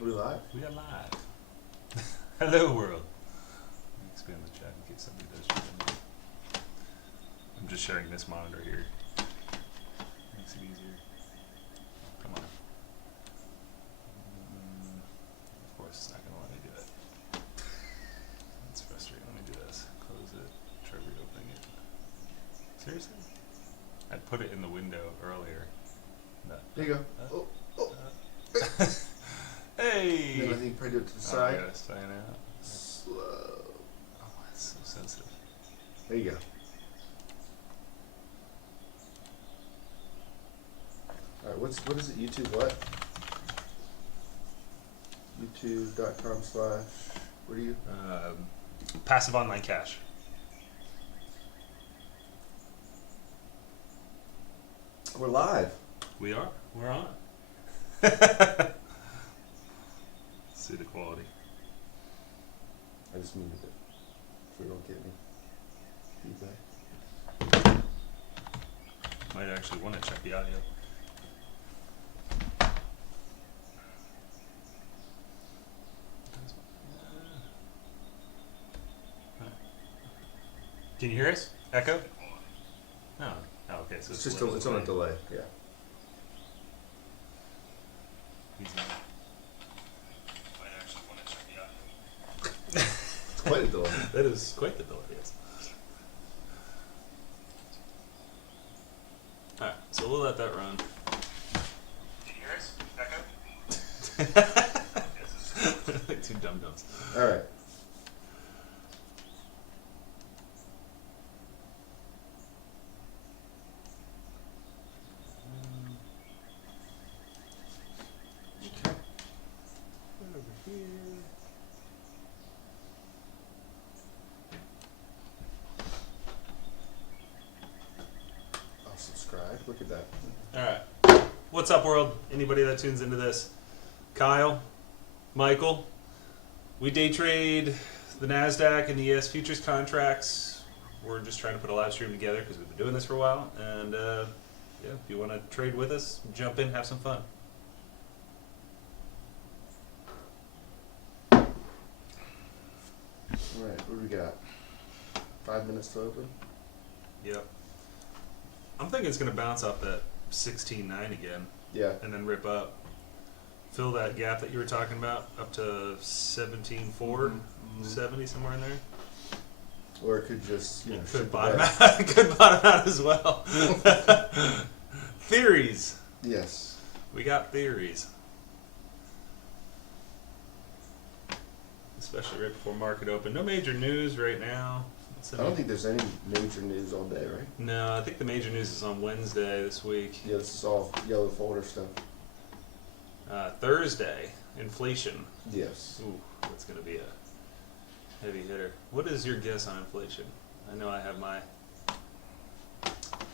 We live? We are live. Hello, world. Let me expand the chat in case somebody does join in. I'm just sharing this monitor here. Makes it easier. Come on. Of course, it's not going to let me do it. That's frustrating. Let me do this. Close it. Try reopening it. Seriously? I put it in the window earlier. No. There you go. Hey! Then I think probably do it to the I side. gotta sign out. Slow. Oh, it's so sensitive. There you go. Alright, what is it? YouTube what? YouTube.com/ what are you? Passive online cash. We're live. We are. We're on. See the quality. I just muted it. So we don't get any feedback. Might actually want to check the audio. Can you hear us? Echo? No. Oh, okay. So It's just it's on a delay. Yeah. Might actually want to check the audio. It's quite a delay. That is quite the delay, yes. Alright, so we'll let that run. Can you hear us? Echo? Like two dum-dums. Alright. Okay. Over here. I'll subscribe. Look at that. Alright. What's up, world? Anybody that tunes into this? Kyle? Michael? We day trade the NASDAQ and the ES futures contracts. We're just trying to put a live stream together because we've been doing this for a while. And yeah, if you want to trade with us, jump in, have some fun. Alright, what do we got? 5 minutes to open? Yep. I'm thinking it's going to bounce off that 16.9 again Yeah. and then rip up. Fill that gap that you were talking about up to 17.4, 70, somewhere in there. Or it could just, Could shit the bottom bed. out. Could bottom out as well. Theories. Yes. We got theories. Especially right before market open. No major news right now. I don't think there's any major news all day, right? No, I think the major news is on Wednesday this week. Yeah, this is all yellow folder stuff. Thursday, inflation. Yes. Ooh, that's going to be a heavy hitter. What is your guess on inflation? I know I have my...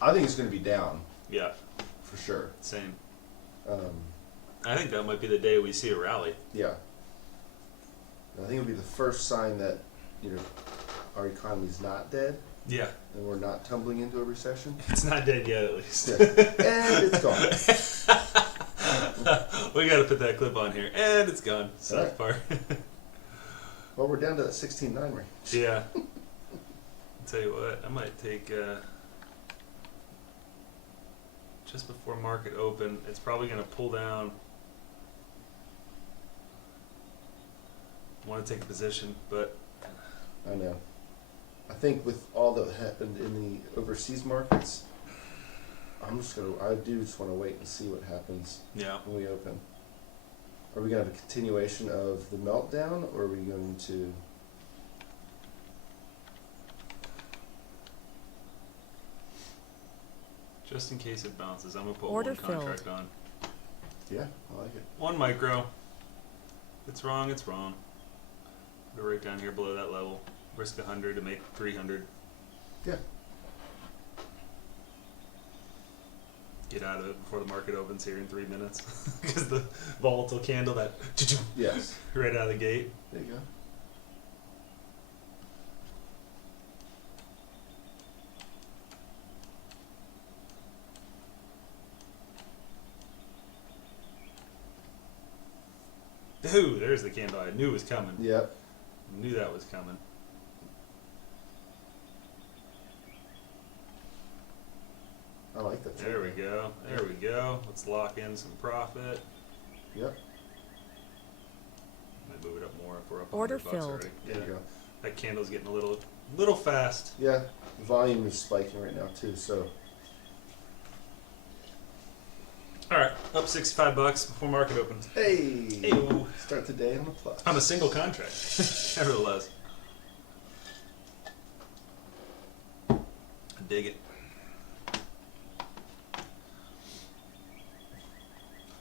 I think it's going to be down, Yeah, for sure. same. Um, I think that might be the day we see a rally. yeah. I think it'll be the first sign that, our economy's not dead Yeah. and we're not tumbling into a recession. It's not dead yet, at least. And it's gone. We got to put that clip on here. And it's gone. South Alright. Park. Well, we're down to that 16.9 range. Yeah. I'll tell you what, I might take just before market open. It's probably going to pull down. I want to take a position, but I know. I think with all that happened in the overseas markets, I do just want to wait and see what happens yeah. when we open. Are we going to have a continuation of the meltdown, or are we going to... Just in case it bounces, I'm going to put Order one contract on. Yeah, I like it. One micro. If it's wrong, it's wrong. Put it right down here below that level. Risk 100 to make 300. Yeah. Get out of it before the market opens here in 3 minutes. Because the volatile candle that Yes. right out of the gate. There you go. Ooh, there's the candle I knew was coming. Yep. Knew that was coming. I like that. There we go. There we go. Let's lock in some profit. Yep. Might move it up more if we're up Order $100 filled. already. There you go. That candle's getting a little fast. Yeah. The volume is spiking right now too. So All right, up $65 before market opens. hey, Hey, start the day on a plus. on a single contract, nevertheless. I dig it.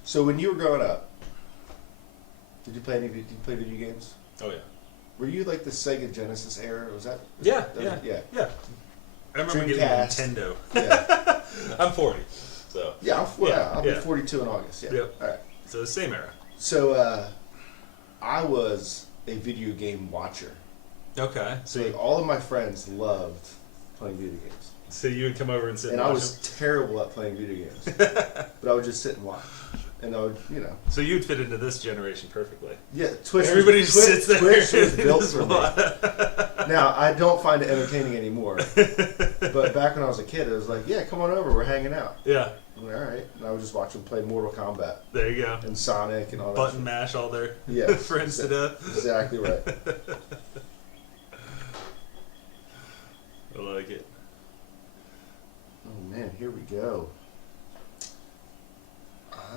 So when you were growing up, did you play video games? Oh yeah. Were you like the Sega Genesis era? Was that? Yeah, yeah. I remember getting a Dreamcast. Nintendo. Yeah. I'm 40, so Yeah, I'll be yeah. 42 in August. Yeah. Yep. All right. so the same era. So I was a video game watcher. Okay. So like, all of my friends loved playing video games, So you would come over and sit and and I watch was them? terrible at playing video games. But I would just sit and watch, and I would, So you'd fit into this generation perfectly. yeah. Twitch. Everybody was, just sits there. Twitch was built Just for me. Now I don't find it entertaining anymore. But back when I was a kid, it was like, yeah, come on over, we're hanging out. Yeah, I'm like, all right, and I would just watch them play Mortal Kombat there you go. and Sonic and all that. Button mash all their Yeah, friends to death. Exactly right. I like it. Oh man, here we go.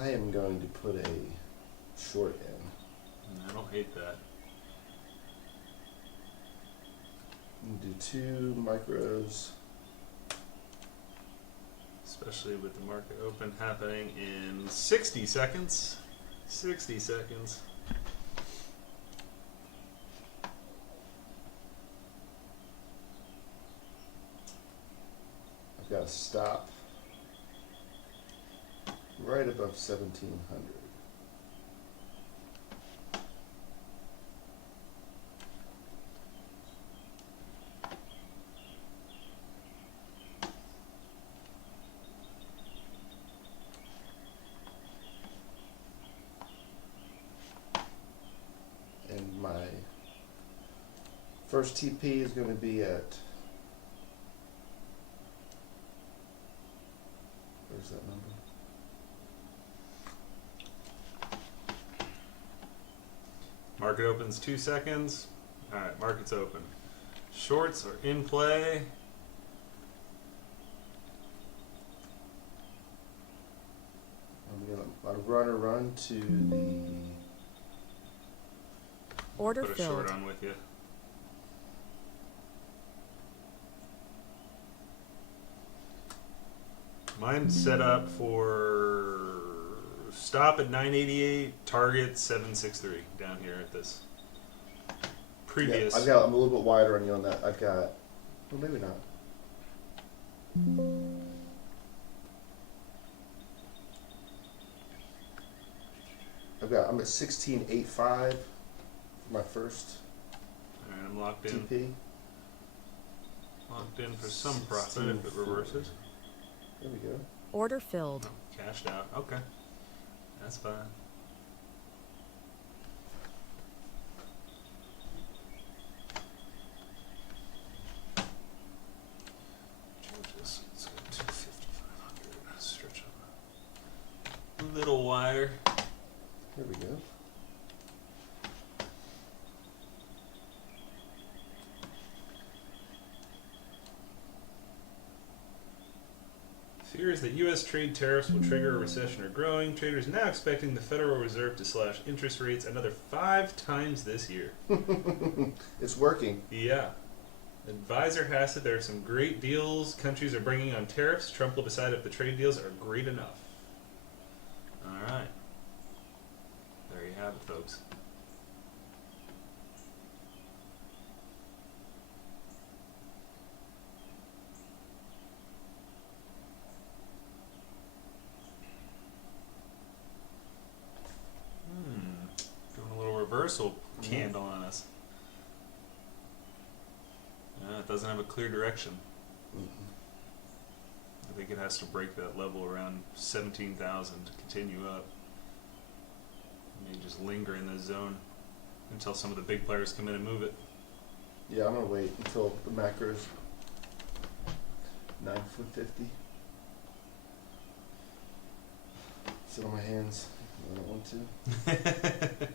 I am going to put a short in. I don't hate that. I'm gonna do 2 micros. Especially with the market open happening in 60 seconds. 60 seconds. I've got to stop right above 1700. And my first TP is going to be at, where's that number? Market opens 2 seconds. Alright, market's open. Shorts are in play. I'm going to run to the Order Put a short filled. on with you. Mine's set up for stop at 988, target 763 down here at this previous. Yeah, I'm a little bit wider on you on that. I've got, well, maybe not. I'm at 16.85 for my first Alright, I'm locked in. TP. Locked in for some profit if it reverses. There we go. Order filled. Oh, cashed out. Okay. That's fine. Let's go 250, 500. Stretch on a little wider. There we go. Fears that U.S. trade tariffs will trigger a recession are growing. Traders now expecting the Federal Reserve to slash interest rates another 5 times this year. It's working. Yeah. Advisor has it there are some great deals countries are bringing on tariffs. Trump will decide if the trade deals are great enough. All right. There you have it, folks. Doing a little reversal candle on us. It doesn't have a clear direction. I think it has to break that level around 17,000 to continue up. may just linger in this zone until some of the big players come in and move it. Yeah, I'm gonna wait until the macro's 9.50. Sit on my hands. I don't want to.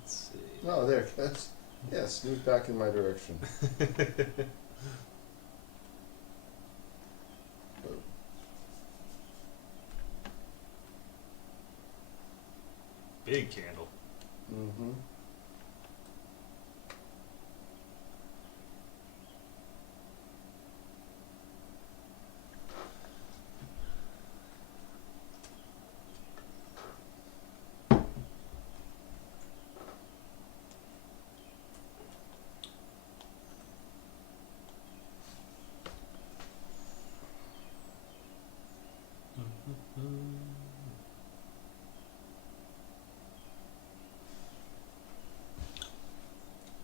Let's see. Oh, there. That's, yes, move back in my direction. Big candle. Mm-hmm.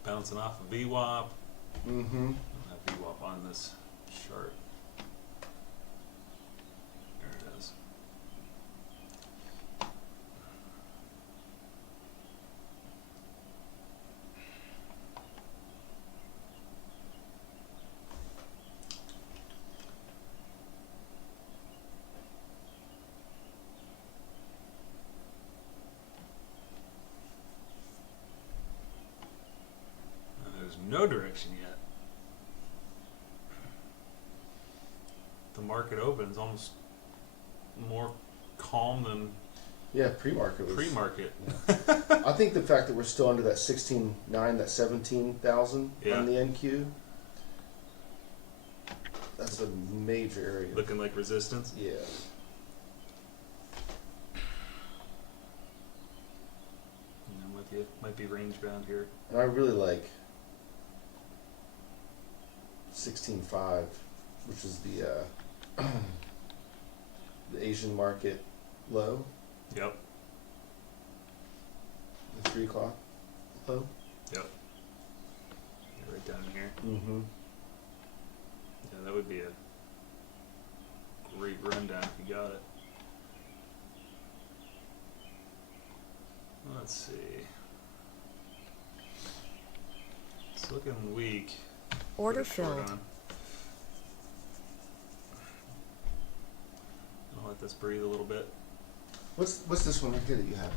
Bouncing off of VWAP. Mm-hmm. I have VWAP on this chart. There it is. There's no direction yet. The market opens almost more calm than Yeah, pre-market was. pre-market. I think the fact that we're still under that 16.9, that 17,000 Yeah. on the NQ, that's a major area. Looking like resistance. Yeah. I'm with you. Might be range bound here. And I really like 16.5, which is the the Asian market low, Yep. the 3 o'clock low. Yep. Yeah, right down here. Mm-hmm. Yeah, that would be a great rundown if you got it. Let's see. It's looking weak. Order Put a short filled. on. I'll let this breathe a little bit. What's this one right here that you have?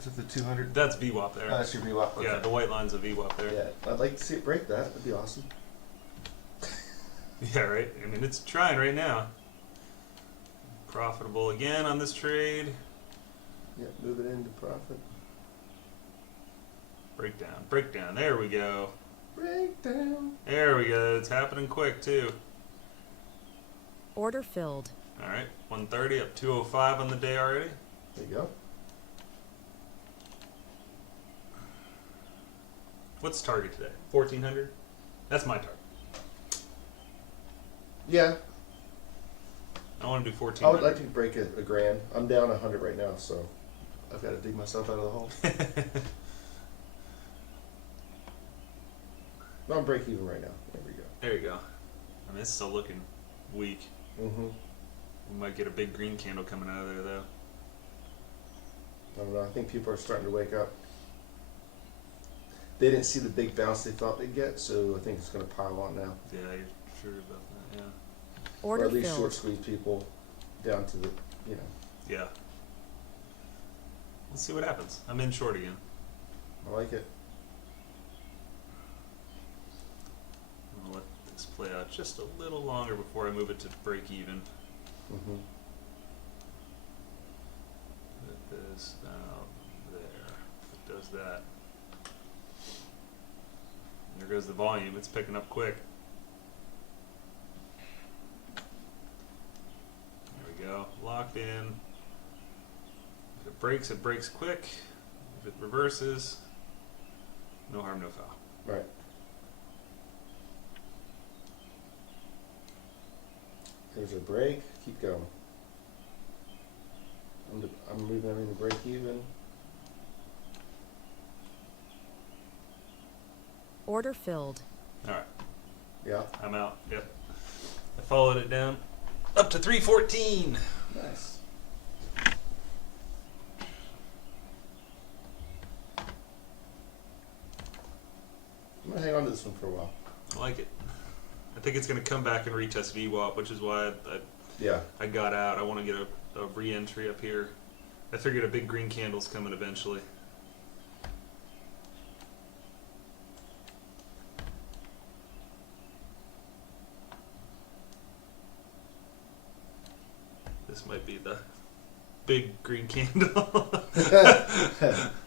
Is it the 200? That's VWAP there. Oh, that's your VWAP. Okay. Yeah, the white line's a VWAP there. Yeah, I'd like to see it break that. That'd be awesome. Yeah, right? I mean, it's trying right now. Profitable again on this trade. Yeah, move it into profit. Breakdown, breakdown. There we go. Breakdown. There we go. It's happening quick, too. Order filled. All right, 130 up 205 on the day already. There you go. What's target today? 1400? That's my target. Yeah, I want to do I 1400. would like to break a grand. I'm down 100 right now, so I've got to dig myself out of the hole. No, I'm break even right now. There we go. There you go. I mean, it's still looking weak. Mm-hmm. We might get a big green candle coming out of there, though. I don't know. I think people are starting to wake up. They didn't see the big bounce they thought they'd get, so I think it's going to pile on now. Yeah, you're sure about that, yeah. Order or at least filled. short squeeze people down to the, you know. Yeah. Let's see what happens. I'm in short again. I like it. I'll let this play out just a little longer before I move it to break even. Mm-hmm. Put this out there. It does that. There goes the volume. It's picking up quick. There we go. Locked in. If it breaks quick. If it reverses, no harm, no foul. Right. There's a break. Keep going. I'm moving everything to break even. Order filled. All right. Yeah. I'm out. Yep. I followed it down up to 314. Nice. I'm gonna hang on to this one for a while. I like it. I think it's going to come back and retest VWAP, which is why Yeah. I got out. I want to get a re-entry up here. I figured a big green candle's coming eventually. This might be the big green candle.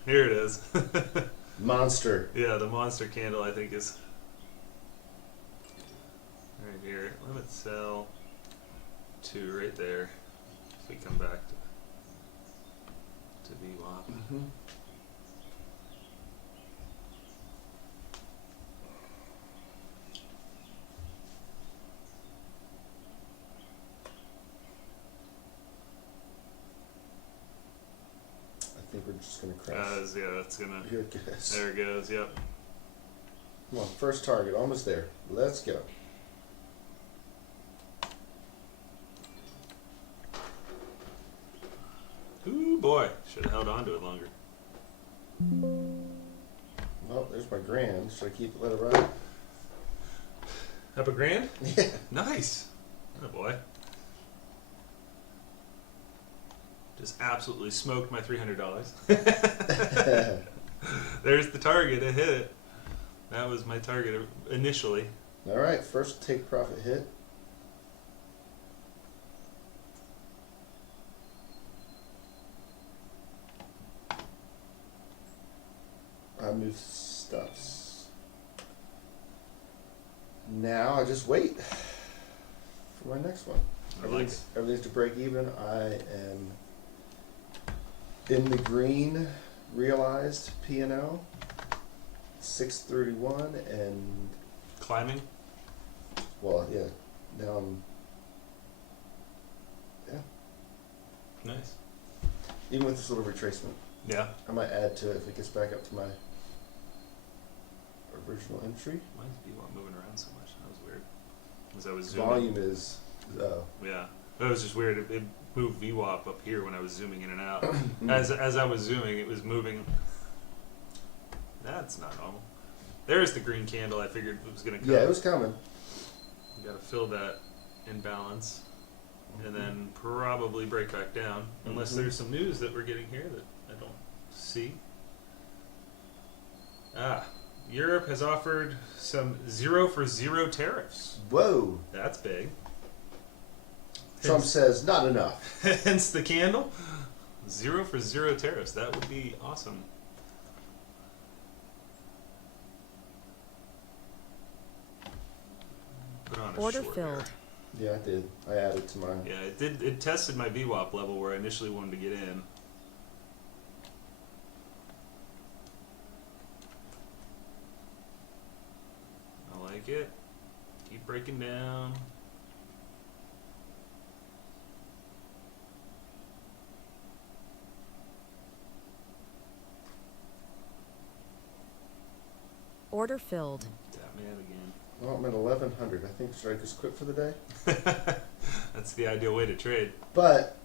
Here it is. Monster. Yeah, the monster candle I think is right here. Limit sell to right there. If we come back to VWAP. Mm-hmm. I think we're just gonna crash. Yeah, that's gonna. Here it goes. There it goes. Yep. Come on, first target, almost there. Let's go. Ooh boy, should have held on to it longer. Well, there's my grand. Should I keep it, let it ride? Up a grand? Yeah. Nice. Oh boy. Just absolutely smoked my $300. There's the target. I hit it. That was my target initially. All right, first take profit hit. I move stuffs. Now I just wait for my next one. I like Everything's to break even. I am in the green, realized P&L, 631, and climbing. well, yeah, now I'm, yeah, Nice. even with this little retracement, Yeah. I might add to it if it gets back up to my original entry. Why is B1 moving around so much? That was weird. As I was zooming. Volume is, Yeah. That was just weird. It moved VWAP up here when I was zooming in and out. As I was zooming, it was moving. That's not normal. There's the green candle I figured was going to come. yeah, it was coming. You got to fill that imbalance. And then probably break back down. Unless Mhm. there's some news that we're getting here that I don't see. Europe has offered some 0 for 0 tariffs. Whoa. That's big. Trump says not enough. Hence the candle. 0 for 0 tariffs. That would be awesome. Put on a Order short filled. Yeah, I did. I added to mine. there. Yeah, it did. It tested my VWAP level where I initially wanted to get in. I like it. Keep breaking down. Order filled. Tap me out again. Well, I'm at 1100. I think should I just quit for the day? That's the ideal way to trade. But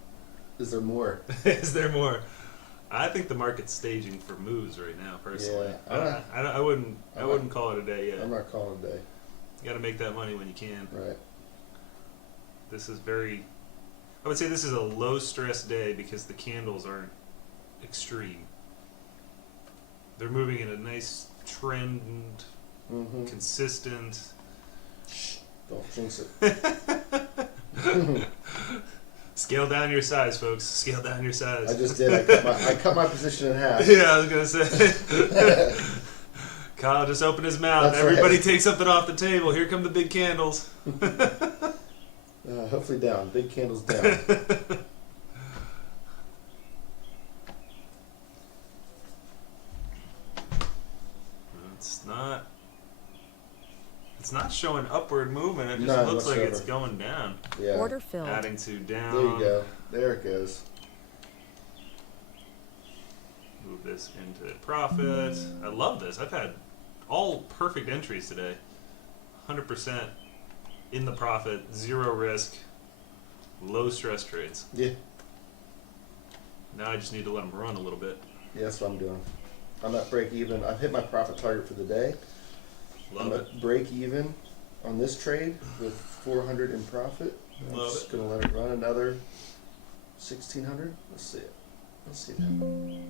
is there more? Is there more? I think the market's staging for moves right now. Personally, Yeah, I wouldn't call it a day yet. I'm not calling it a day. You got to make that money when you can. Right. This is very. I would say this is a low stress day because the candles aren't extreme. They're moving in a nice trend, Mm-hmm. consistent. Don't jinx it. Scale down your size, folks. Scale down your size. I just did. I cut my position in half. Yeah, I was gonna say. Kyle just opened his mouth. That's Everybody right. take something off the table. Here come the big candles. Hopefully down. Big candles down. It's not. It's not showing upward movement. It just None looks like it's whatsoever. going down. Yeah. Order filled. Adding to down. There you go. There it goes. Move this into profit. I love this. I've had all perfect entries today. 100% in the profit, zero risk, low stress trades. Yeah. Now I just need to let them run a little bit. Yeah, that's what I'm doing. I'm at break even. I've hit my profit target for the day. Love I'm it. at break even on this trade with 400 in profit. I'm Love just it. gonna let it run another 1600. Let's see it. Let's see that.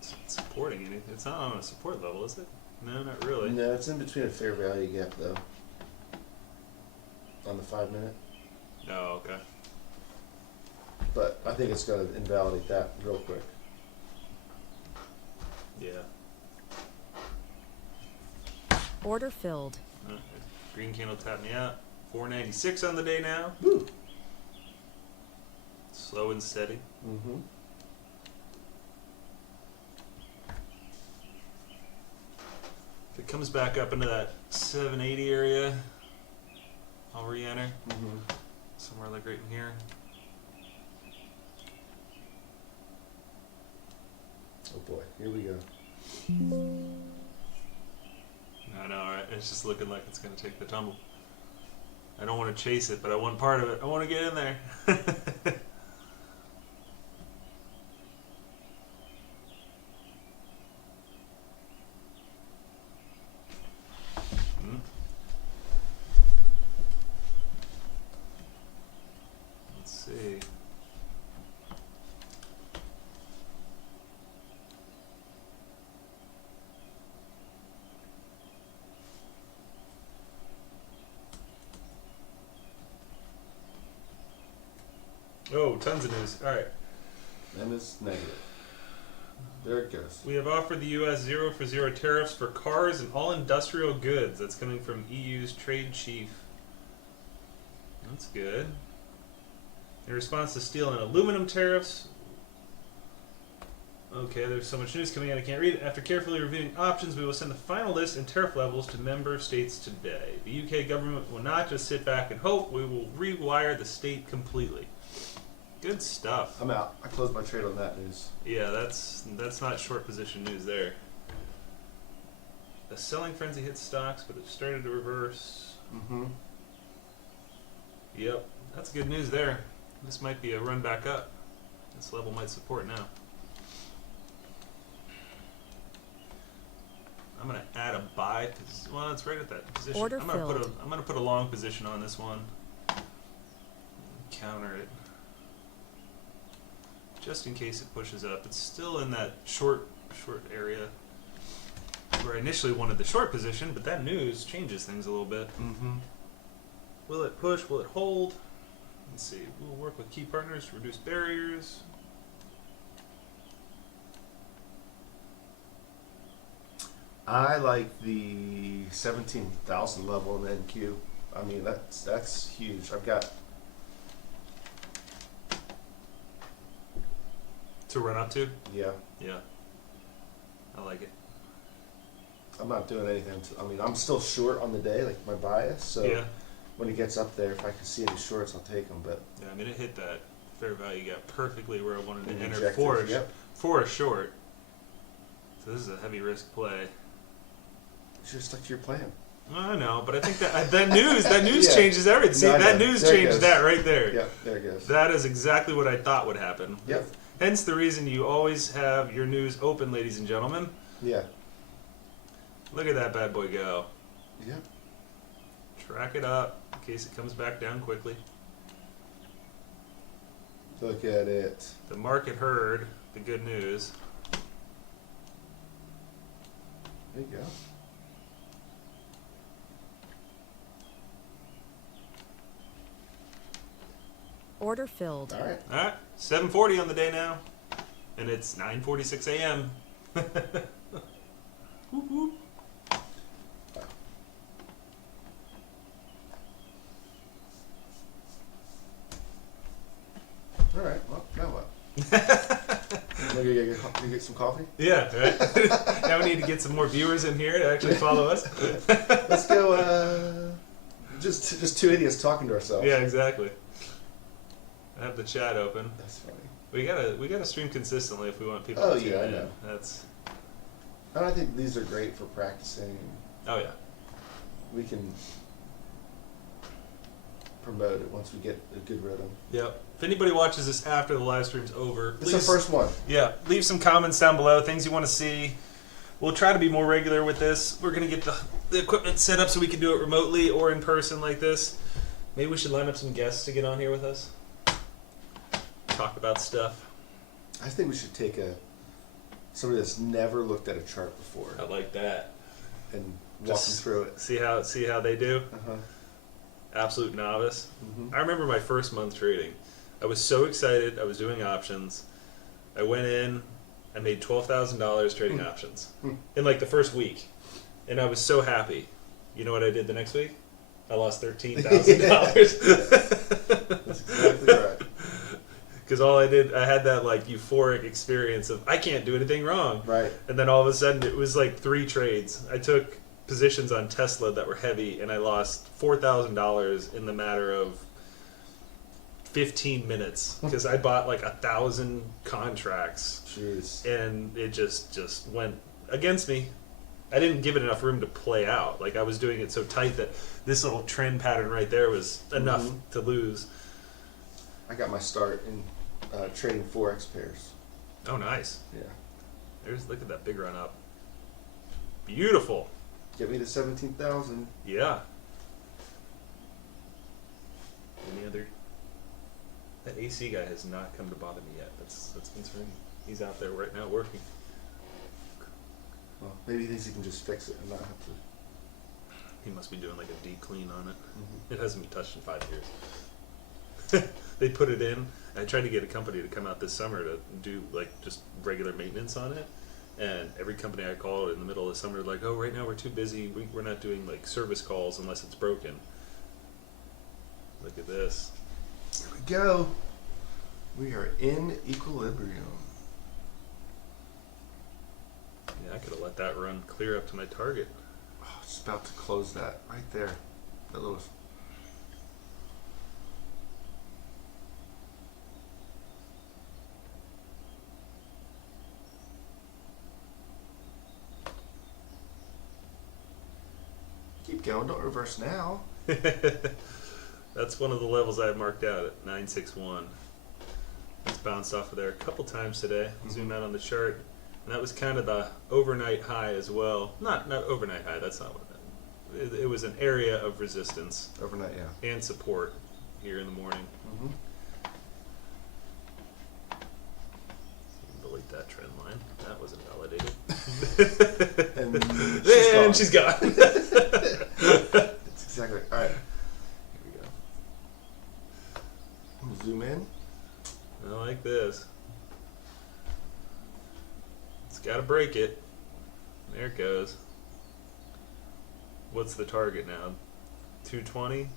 It's not supporting anything. It's not on a support level, is it? No, not really. No, it's in between a fair value gap though. On the 5 minute. Oh, okay. But I think it's gonna invalidate that real quick. Yeah. Order filled. Green candle tapped me out. 496 on the day now. Woo! Slow and steady. Mm-hmm. If it comes back up into that 780 area, I'll re-enter. Mm-hmm. Somewhere like right in here. Oh boy, here we go. I know, right? It's just looking like it's going to take the tumble. I don't want to chase it, but I want part of it. I want to get in there. Hmm. Let's see. Oh, tons of news. All right. And it's negative. There it goes. We have offered the U.S. 0 for 0 tariffs for cars and all industrial goods. That's coming from EU's trade chief. That's good. In response to steel and aluminum tariffs. Okay, there's so much news coming in I can't read it. After carefully reviewing options, we will send the final list and tariff levels to member states today. The UK government will not just sit back and hope. We will rewire the state completely. Good stuff. I'm out. I closed my trade on that news. Yeah, that's not short position news there. The selling frenzy hit stocks, but it started to reverse. Mm-hmm. Yep, that's good news there. This might be a run back up. This level might support now. I'm gonna add a buy. Well, it's right at that position. Order I'm gonna filled. put a long position on this one. Counter it. Just in case it pushes up. It's still in that short area where I initially wanted the short position, but that news changes things a little bit. Mm-hmm. Will it push? Will it hold? Let's see. We'll work with key partners to reduce barriers. I like the 17,000 level in NQ. I mean, that's huge. I've got To run up to? yeah. Yeah. I like it. I'm not doing anything. I mean, I'm still short on the day, like my bias. So Yeah. when it gets up there, if I can see any shorts, I'll take them. But Yeah, I mean, it hit that fair value gap perfectly where I wanted to enter rejected, for, yep. for a short. So this is a heavy risk play. You should have stuck to your plan. I know, but I think that news Yeah. changes everything. See, No, I that know. news There it changed goes. that right there. Yep, there it goes. That is exactly what I thought would happen. Yep. Hence the reason you always have your news open, ladies and gentlemen. Yeah. Look at that bad boy go. Yep. Track it up in case it comes back down quickly. Look at it. The market heard the good news. There you go. Order filled. All right. All right, 7:40 on the day now, and it's 9:46 a.m. Whoop, whoop. All right. Well, now what? Maybe get some coffee. Yeah, right. Now we need to get some more viewers in here to actually follow us. Let's go. Just two idiots talking to ourselves. Yeah, exactly. I have the chat open. That's funny. We gotta stream consistently if we want people Oh, to tune yeah, I in. know. That's And I think these are great for practicing. oh yeah. We can promote it once we get a good rhythm. Yep. If anybody watches this after the live stream's over, It's please the first one. yeah, leave some comments down below, things you want to see. We'll try to be more regular with this. We're gonna get the equipment set up so we can do it remotely or in person like this. Maybe we should line up some guests to get on here with us. Talk about stuff. I think we should take somebody that's never looked at a chart before I like that. and walk Just them through it. See how they do. Uh-huh. Absolute novice. Mm-hmm. I remember my first month trading. I was so excited. I was doing options. I went in. I made $12,000 trading options in like the first week, and I was so happy. You know what I did the next week? I lost $13,000. That's exactly right. Because I had that like euphoric experience of I can't do anything wrong. Right. And then all of a sudden it was like 3 trades. I took positions on Tesla that were heavy, and I lost $4,000 in the matter of 15 minutes because I bought like 1,000 contracts, Jeez. and it just went against me. I didn't give it enough room to play out. Like I was doing it so tight that this little trend pattern right there was enough to lose. I got my start in trading Forex pairs. Oh, nice. Yeah. Look at that big run up. Beautiful. Get me to 17,000. Yeah. Any other? That AC guy has not come to bother me yet. That's concerning. He's out there right now working. Well, maybe he thinks he can just fix it and not have to. He must be doing like a deep clean on it. Mm-hmm. It hasn't been touched in 5 years. They put it in. I tried to get a company to come out this summer to do like just regular maintenance on it. And every company I called in the middle of the summer, like, oh, right now we're too busy. We're not doing like service calls unless it's broken. Look at this. Here we go. We are in equilibrium. Yeah, I could have let that run clear up to my target. Oh, just about to close that right there. That little. Keep going. Don't reverse now. That's one of the levels I've marked out at 961. It's bounced off of there a couple times today. Zoom out on the chart, and that was kind of the overnight high as well. Not overnight high. That's not what it was. An area of resistance Overnight, yeah. and support here in the morning. Mm-hmm. Delete that trend line. That wasn't validated. And she's gone. That's exactly. All right. Here we go. We'll zoom in. I like this. It's got to break it. There it goes. What's the target now? 220?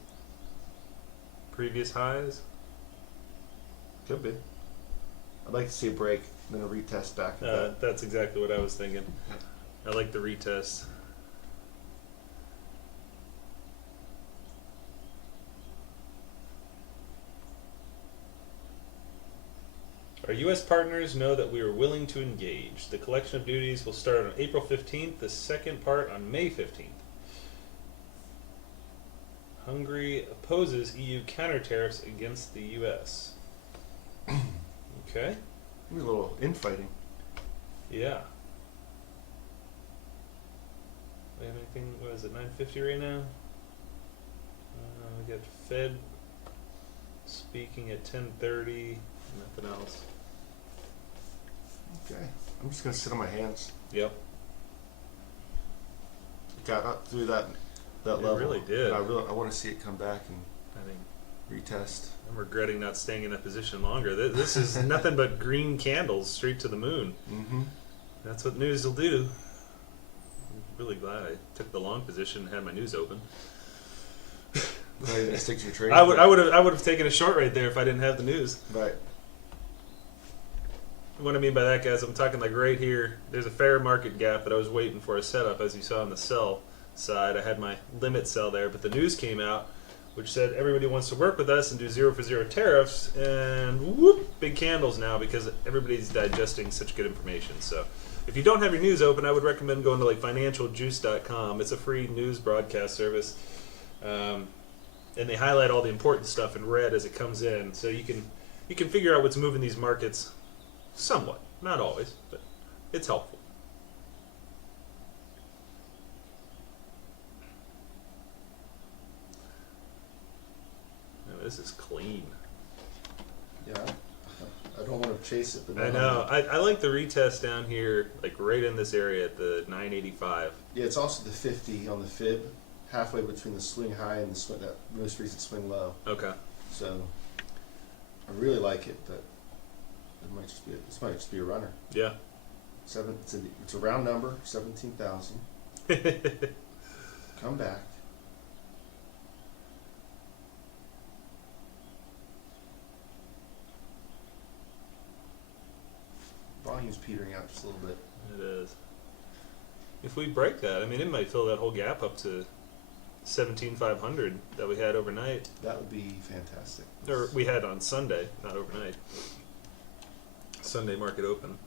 Previous highs? Could be. I'd like to see a break, then a retest back of that. That's exactly what I was thinking. I like the retest. Our U.S. partners know that we are willing to engage. The collection of duties will start on April 15th, the second part on May 15th. Hungary opposes EU counter tariffs against the U.S. Okay. A little infighting. Yeah. We have anything? What is it? 950 right now. We got Fed speaking at 10:30. Nothing else. Okay. I'm just gonna sit on my hands. Yep. Got up through that It level. really did. And I want to see it come back and I think retest. I'm regretting not staying in that position longer. This is nothing but green candles straight to the moon. Mm-hmm. That's what news will do. I'm really glad I took the long position and had my news open. Now you're gonna stick to your trade. I would have taken a short right there if I didn't have the news. Right. What I mean by that, guys, I'm talking like right here. There's a fair market gap that I was waiting for a setup, as you saw on the sell side. I had my limit sell there, but the news came out. which said everybody wants to work with us and do 0 for 0 tariffs, and whoop, big candles now because everybody's digesting such good information. So if you don't have your news open, I would recommend going to like financialjuice.com. It's a free news broadcast service. And they highlight all the important stuff in red as it comes in, so you can figure out what's moving these markets somewhat, not always, but it's helpful. Now, this is clean. Yeah, I don't want to chase it, but I know. I like the retest down here, like right in this area at the 985. Yeah, it's also the 50 on the fib, halfway between the swing high and the swing, that most recent swing low. Okay. So I really like it, but this might just be a runner. Yeah. It's a round number, 17,000. Come back. Volume's petering out just a little bit. It is. If we break that, I mean, it might fill that whole gap up to 17,500 that we had overnight. That would be fantastic. Or we had on Sunday, not overnight. Sunday market open.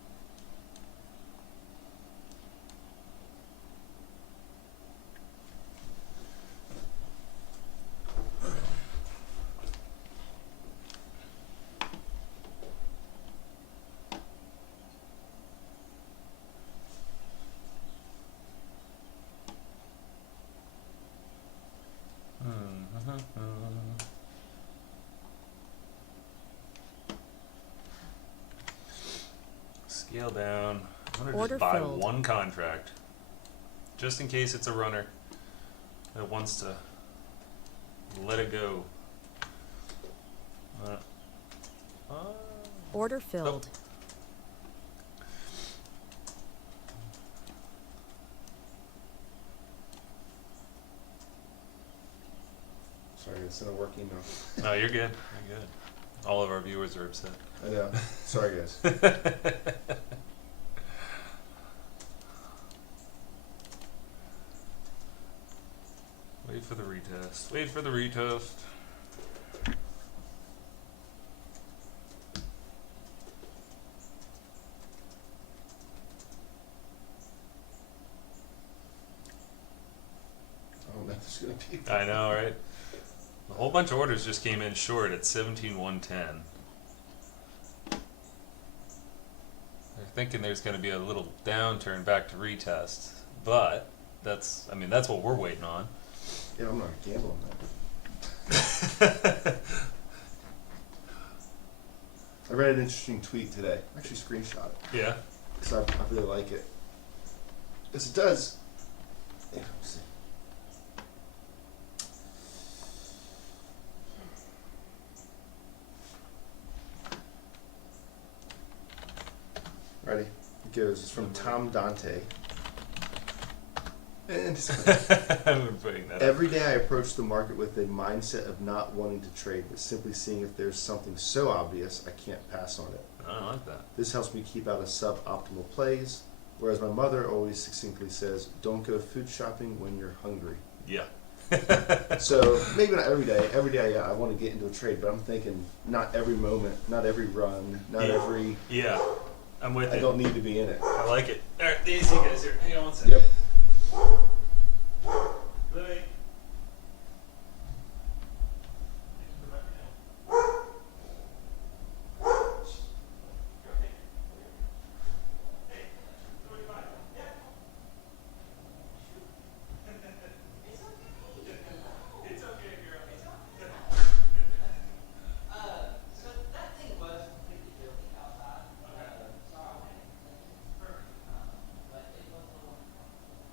Scale down. I'm gonna Order just buy filled. one contract, just in case it's a runner that wants to let it go. Order filled. Sorry, it's in a work email. No, you're good. You're good. All of our viewers are upset. I know. Sorry, guys. Wait for the retest. Wait for the retest. I don't know if there's going to be. I know, right? A whole bunch of orders just came in short at 17,110. They're thinking there's going to be a little downturn back to retest, but that's what we're waiting on. Yeah, I'm not gambling that. I read an interesting tweet today. I actually screenshot it Yeah. because I really like it. Because it does. Yeah, let's see. Ready? It goes. It's from Tom Dante. And I've been putting that up. every day I approach the market with a mindset of not wanting to trade, but simply seeing if there's something so obvious I can't pass on it. I like that. This helps me keep out of suboptimal plays, whereas my mother always succinctly says, don't go food shopping when you're hungry. Yeah. So maybe not every day. Every day I want to get into a trade, but I'm thinking not every moment, not every run, not Yeah. every... Yeah. I'm with I you. don't need to be in it. I like it. All right, these you guys here. Hang on one second. Yep. Louis. So that thing was completely filthy outside. So I went and cleaned it. Perfect. But it was a little uncomfortable.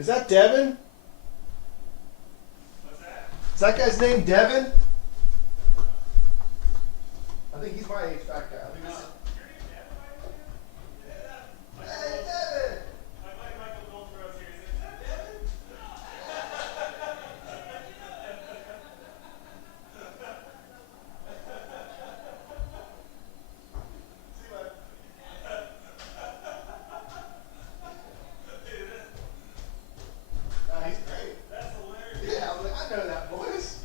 Is that Devin? What's that? Is that guy's name Devin? I think he's my HVAC guy. I think this is... Hey, Devin! My buddy Michael Goldthroat's here. He said, "Is that Devin?" He's great. That's hilarious. Yeah, I'm like, I know that voice.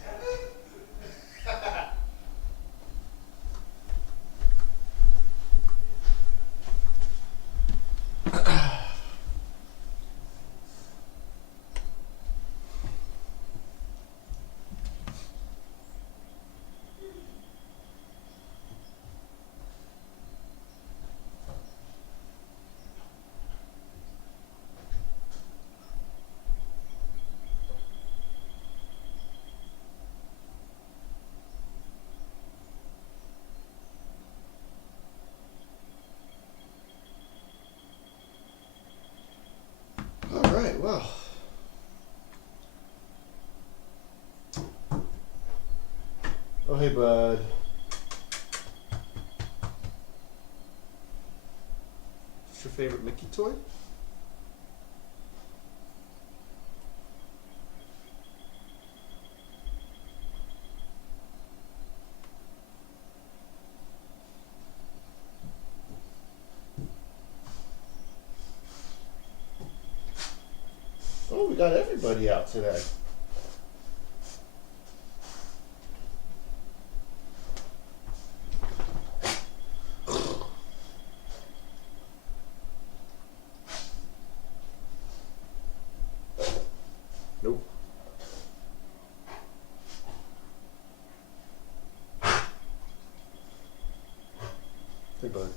All right, well. Oh, hey, bud. What's your favorite Mickey toy? Oh, we got everybody out today. Nope. Hey, bud.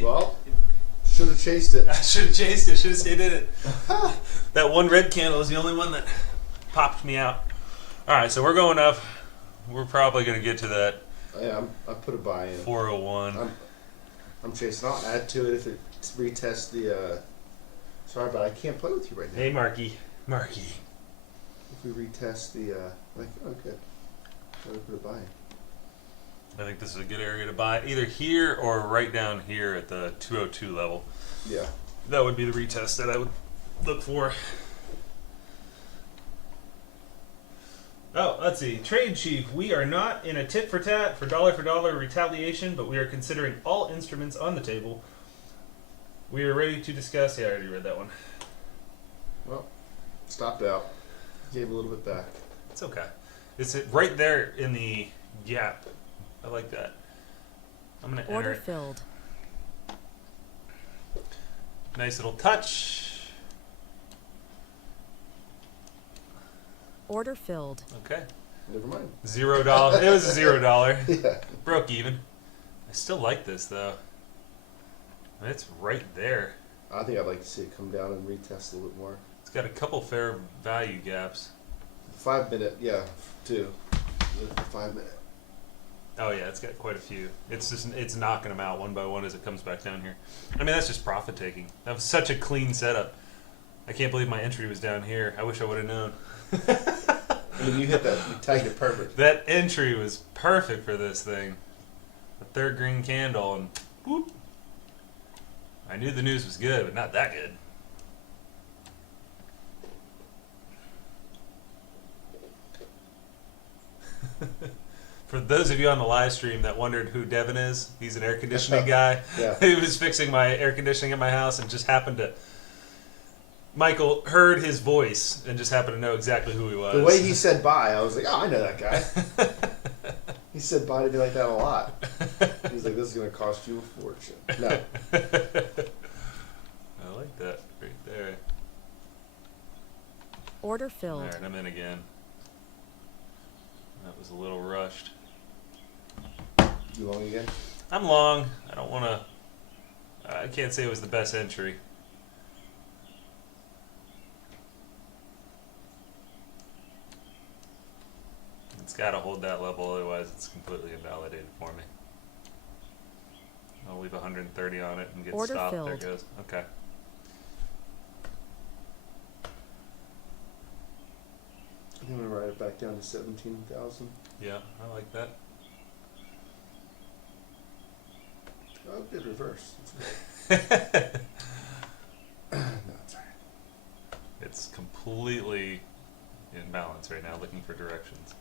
Well, should have chased it. I should have chased it. Should have stayed in it. That one red candle is the only one that popped me out. All right, so we're going up. We're probably going to get to that Yeah, I put a buy in. 401. I'm chasing. I'll add to it if it retests the. Sorry, but I can't play with you right now. Hey, Marky. Marky. If we retest the. Like, oh, good. Gotta put a buy in. I think this is a good area to buy. Either here or right down here at the 202 level. Yeah. That would be the retest that I would look for. Oh, let's see. Trade Chief, we are not in a tit for tat for dollar retaliation, but we are considering all instruments on the table. We are ready to discuss. Yeah, I already read that one. Well, stopped out. Gave a little bit back. It's okay. It's right there in the gap. I like that. I'm going to enter Order it. filled. Nice little touch. Order filled. Okay. Never mind. $0. It was a $0. Yeah. Broke even. I still like this though. It's right there. I think I'd like to see it come down and retest a little bit more. It's got a couple fair value gaps. 5 minute, yeah, too. The 5 minute. Oh yeah, it's got quite a few. It's knocking them out one by one as it comes back down here. I mean, that's just profit taking. That was such a clean setup. I can't believe my entry was down here. I wish I would have known. I mean, you hit that. You tagged it perfect. That entry was perfect for this thing. The third green candle and whoop. I knew the news was good, but not that good. For those of you on the live stream that wondered who Devin is, he's an air conditioning guy. Yeah. He was fixing my air conditioning at my house and just happened to. Michael heard his voice and just happened to know exactly who he was. The way he said bye, I was like, oh, I know that guy. He said bye to me like that a lot. He's like, this is going to cost you a fortune. No. I like that right there. Order filled. Alright, I'm in again. That was a little rushed. You long again? I'm long. I don't want to. I can't say it was the best entry. It's got to hold that level, otherwise it's completely invalidated for me. I'll leave 130 on it and get Order stopped. There filled. it goes. Okay. I'm gonna write it back down to 17,000. Yeah, I like that. Oh, good reverse. That's good. No, it's alright. It's completely in balance right now, looking for directions.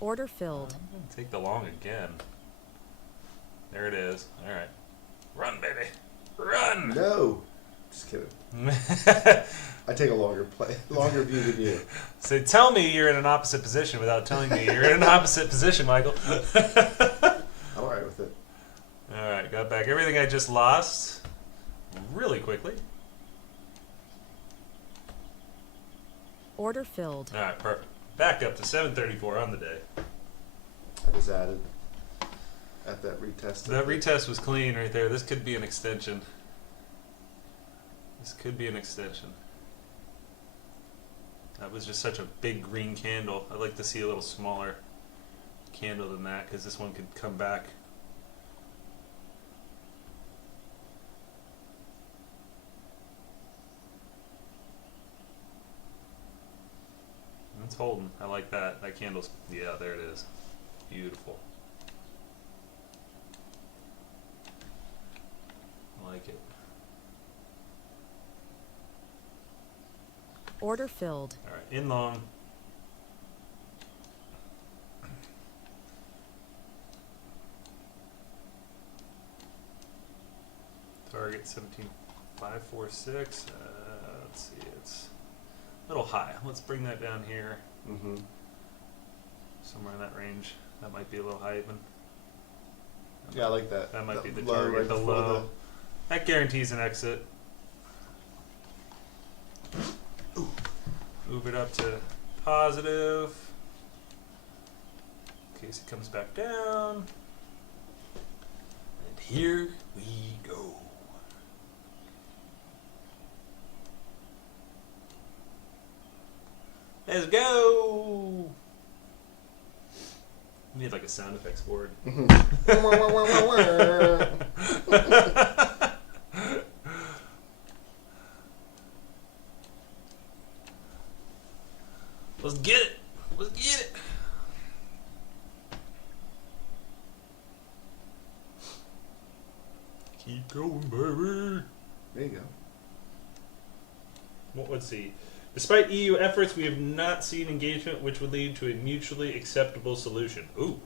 Order filled. I'm gonna take the long again. There it is. All right, run, baby, run. No, just kidding. I take a longer view than you. So tell me you're in an opposite position without telling me you're in an opposite position, Michael. I'm alright with it. All right, got back everything I just lost really quickly. Order filled. All right, perfect. Back up to 734 on the day. I just added at that retest. That retest was clean right there. This could be an extension. This could be an extension. That was just such a big green candle. I'd like to see a little smaller candle than that because this one could come back. It's holding. I like that. That candle's, yeah, there it is. Beautiful. I like it. Order filled. All right, in long. Target 17,546. Let's see, it's a little high. Let's bring that down here, Mm-hmm. somewhere in that range. That might be a little high even. Yeah, I like that. That might be the low target, right the before low. That guarantees an exit. Move it up to positive. In case it comes back down. And here we go. Let's go! We need like a sound effects board. Let's get it! Let's get it! Keep going, baby! There you go. What would see? Despite EU efforts, we have not seen engagement which would lead to a mutually acceptable solution. Ooh,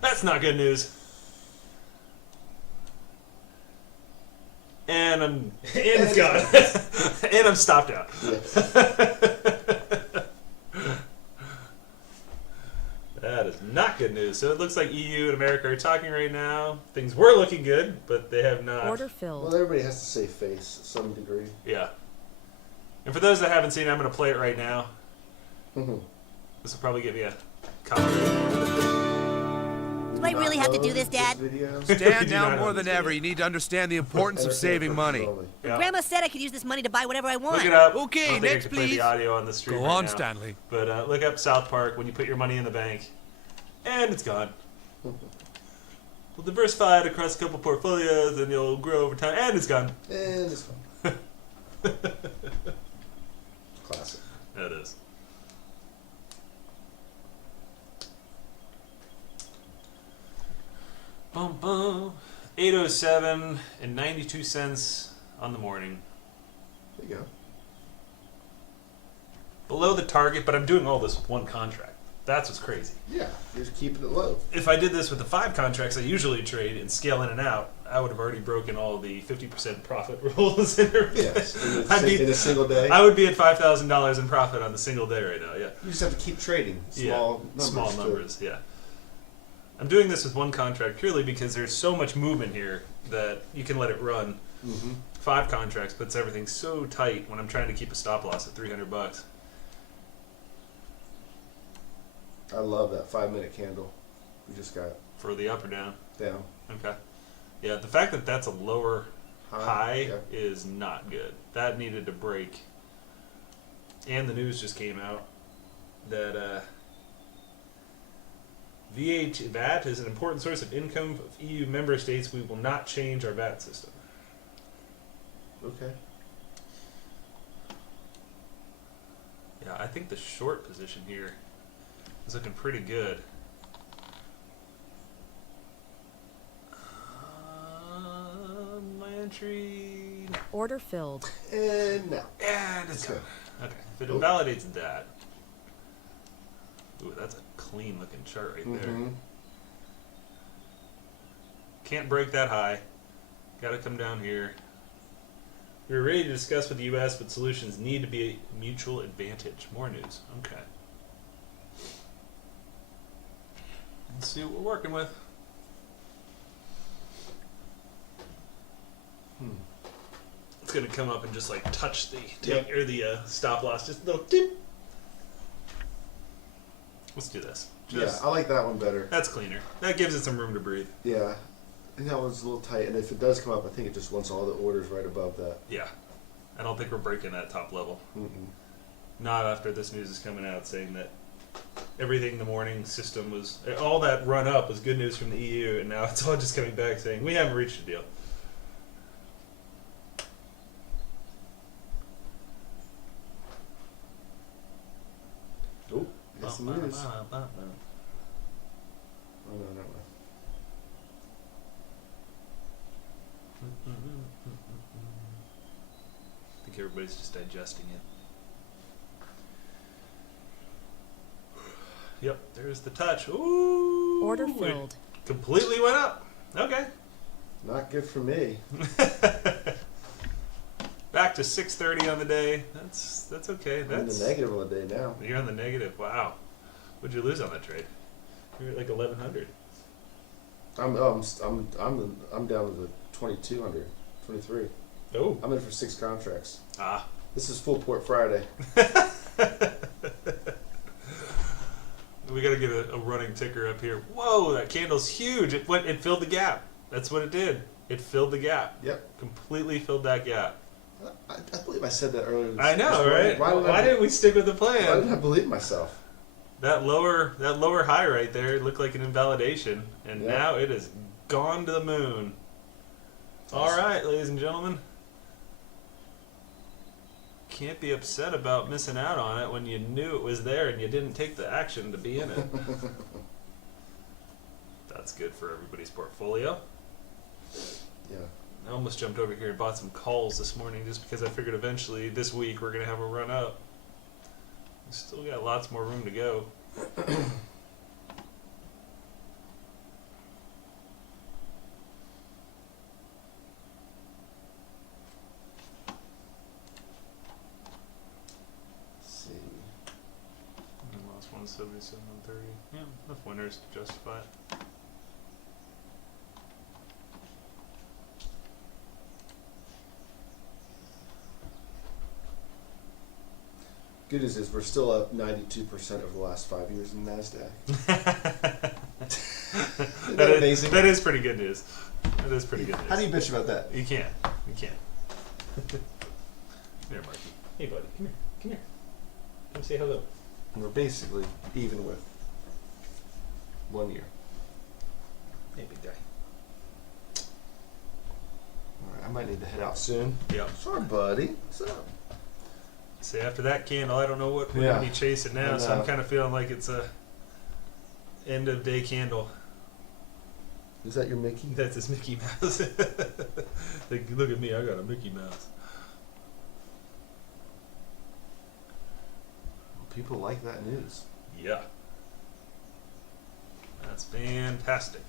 that's not good news. And it's gone. And I'm stopped out. Yeah. That is not good news. So it looks like EU and America are talking right now. Things were looking good, but they have not. Order Well, filled. everybody has to save face to some degree. Yeah. And for those that haven't seen it, I'm going to play it right now. Mm-hmm. This will probably give you a comment. Do I really have to do this, Dad? Video. We Dad, do now not more have than this ever, video. you need to understand the importance of saving money. Yeah. Grandma said I could use this money to buy whatever I want. Look it up. Okay, I don't think next, I can play please. the audio on the stream Go right on, now. Stanley. But look up South Park when you put your money in the bank, and it's gone. We'll diversify it across a couple portfolios, and you'll grow over time, and it's gone. And it's fun. Classic. That is. Bum bum. 8:07 and 92 cents on the morning. There you go. Below the target, but I'm doing all this with one contract. That's what's crazy. Yeah, you're just keeping it low. If I did this with the 5 contracts I usually trade and scale in and out, I would have already broken all the 50% profit rules and everything. Yes, I'd be- in a single day. I would be at $5,000 in profit on the single day right now. Yeah, You just have to keep trading small numbers. small to- numbers. Yeah, I'm doing this with one contract purely because there's so much movement here that you can let it run. Mhm. 5 contracts puts everything so tight when I'm trying to keep a stop loss at $300. I love that 5-minute candle we just got For the up or down. down. Okay. Yeah, the fact that that's a lower high Yeah. is not good. That needed to break. And the news just came out that VAT is an important source of income of EU member states. We will not change our VAT system. Okay. Yeah, I think the short position here is looking pretty good. My entry. Order filled. And now. And it's Okay. okay. If it invalidates that. Ooh, that's a clean looking chart right there. Mm-hmm. Can't break that high. Gotta come down here. We're ready to discuss with the U.S., but solutions need to be a mutual advantage. More news. Okay. Let's see what we're working with. It's gonna come up and just like touch the or the stop loss, just a little dip. Let's do this. Yeah, I like that one better. That's cleaner. That gives it some room to breathe. Yeah. I think that one's a little tight, and if it does come up, I think it just wants all the orders right above that. Yeah. I don't think we're breaking that top level. Mm-mm. Not after this news is coming out saying that everything in the morning system was, all that run up was good news from the EU, and now it's all just coming back saying we haven't reached a deal. Oh, got some news. Oh, no, no. I think everybody's just digesting it. Yep, there's the touch. Ooh! Order it filled. completely went up. Okay. Not good for me. Back to 6:30 on the day. That's okay. I'm in That's the negative on the day now. You're on the negative. Wow. What'd you lose on that trade? You're at like 1100. I'm down to the 2200, 23. Oh. I'm in for 6 contracts. Ah. This is full port Friday. We gotta get a running ticker up here. Whoa, that candle's huge. It filled the gap. That's what it did. It filled the gap. Yep. Completely filled that gap. I believe I said that earlier. I know, right? Why didn't didn't we stick with the Why didn't plan? I believe myself? That lower high right there looked like an invalidation, and Yeah. now it is gone to the moon. All right, ladies and gentlemen. Can't be upset about missing out on it when you knew it was there and you didn't take the action to be in it. That's good for everybody's portfolio. Yeah. I almost jumped over here and bought some calls this morning just because I figured eventually this week we're going to have a run up. We still got lots more room to go. Let's see. Lost 177, 130. Yeah, enough winners to justify it. Good news is we're still up 92% over the last 5 years in NASDAQ. Isn't that amazing? That is pretty good news. That is pretty good news. How do you bitch about that? You can't. You can't. There, Marky. Hey, buddy. Come here. Come here. Come say hello. And we're basically even with 1 year. Hey, big guy. Alright, I might need to head out soon. Yep. Sorry, buddy. What's up? See, after that candle, I don't know what we're Yeah. going to be chasing now, I so I'm know. kind of feeling like it's a end of day candle. Is that your Mickey? That's his Mickey Mouse. Like, look at me, I got a Mickey Mouse. People like that news. Yeah. That's fantastic.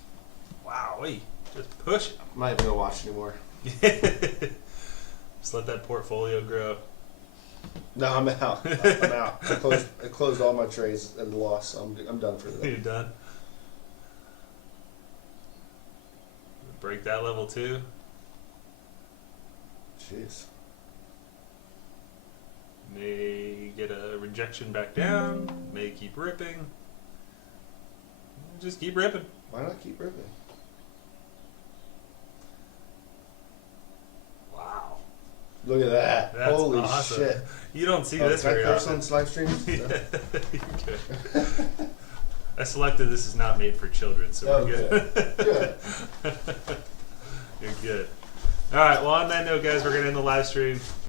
Wow, just push it. I'm not even gonna watch anymore. Just let that portfolio grow. No, I'm out. I'm out. I closed all my trades and lost. I'm done for the You're day. done. Break that level too. Jeez. May get a rejection back down. May keep ripping. Just keep ripping. Why not keep ripping? Wow. Look at that. That's Holy awesome. shit. You don't see Oh, this can I very curse often. on live stream? Yeah, No. you could. I I selected this is not made for children, so we're Okay. good. Good. You're good. All right. Well, on that note, guys, we're gonna end the live stream.